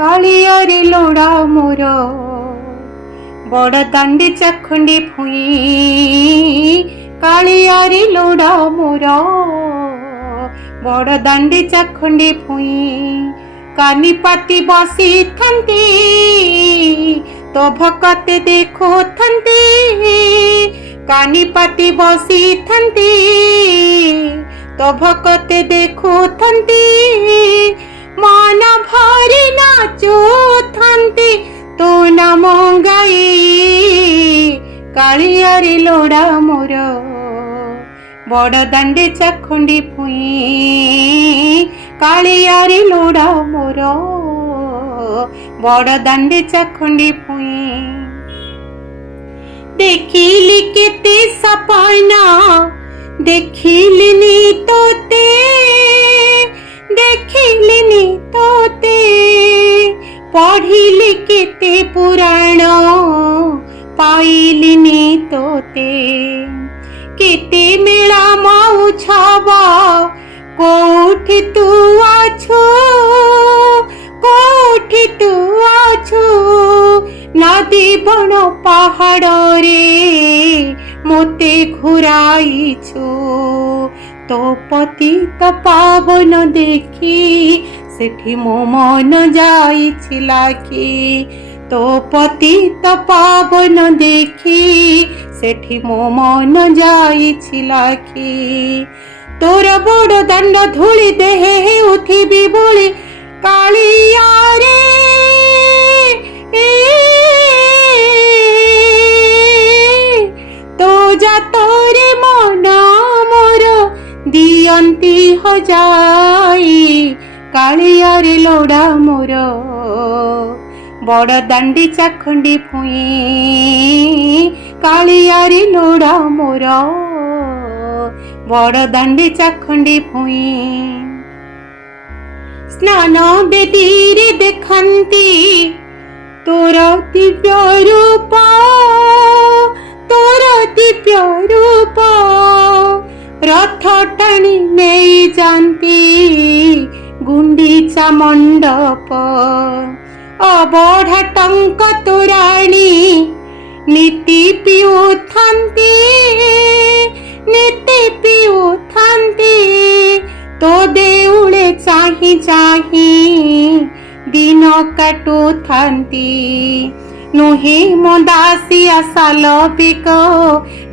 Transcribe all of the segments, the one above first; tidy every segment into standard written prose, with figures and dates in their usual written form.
कालियारे लोड़ा मोर बड़ दांडी चाखंडी भुई कालियारे लोड़ा मोर बड़ दांडी चाखंडी भुई कानी पाती बसी थंती तो भकते देखो थंती कानी पाती बसी थंती तो भकते देखो थंती मन भरी नाचो थंती तो नाम गाई कालियारे लोड़ा मोर बड़ दांडी चाखंडी भुई कालियारे लोड़ा मोर बड़ दांडी चाखंडी भुई देखिली केते सपना देखिलिनी तोते देखिलिनी तोते पढ़िली केते पुराण पाइलिनी तोते केते मेला मौछब कोठी तू आछु कोठी तू आछु नदी बन पहाड़ रे मोते घुराइछु तो पतित पावन देखी सेठी मो मन जाइछि लाखी तो पतित पावन देखी सेठी मो मन जाइछि लाखी तोर बड़ दंड धूली देहे उठिबी बोली कालियारे तो जा तोरे मन मोर दियंती हजाई कालियारे लोड़ा मोर बड़ दांडी चाखंडी भुई कालियारे लोड़ा मोर बड़ दांडी चाखंडी भुई स्नान बेदी रे देखंती तोर दिव्य रूप तोर दिव्य रूप रथ टाणी नहीं जानती गुंडीचा मंडप अबढ़ा टंक तोराणी नीति पिऊ थांती नीति पिऊ थांती तो देउळे चाही चाही दिन काटू थांती नुहे मो दासिया सालपिक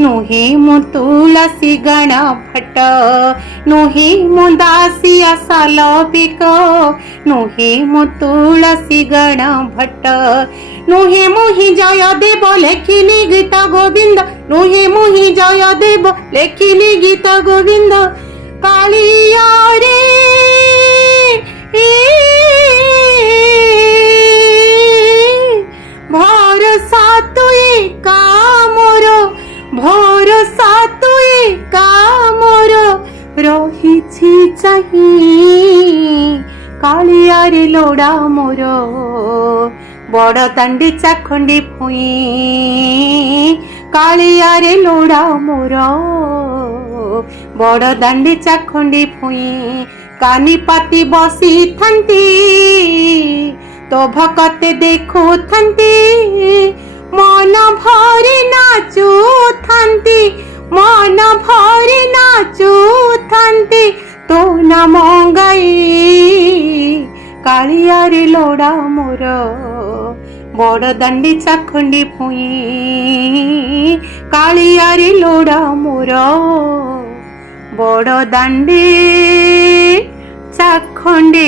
नुहे मो तुलसी गण भट नुहे मो दासिया सालपिक नुहे मो तुलसी गण भट नुहे मोहि जय देव लेखिली गीत गोविंद नुहे मोहि जय देव लेखिली गीत गोविंद कालियारे भरोसा तुई का मोर भरोसा तुई का मोर रहिछि चाही कालियारे लोड़ा मोर बड़ दांडी चाखंडी भुई कालियारे लोड़ा मोर बड़ दांडी चाखंडी भुई कानी पाती बसी थंती तो भकते देखो थंती मन भरी नाचू थंती मन भरी नाचू थंती तो नाम गाई कालियारे लोड़ा मोर बड़ दांडी चाखंडी भुई कालियारे लोड़ा मोर बड़ दांडी चाखंडी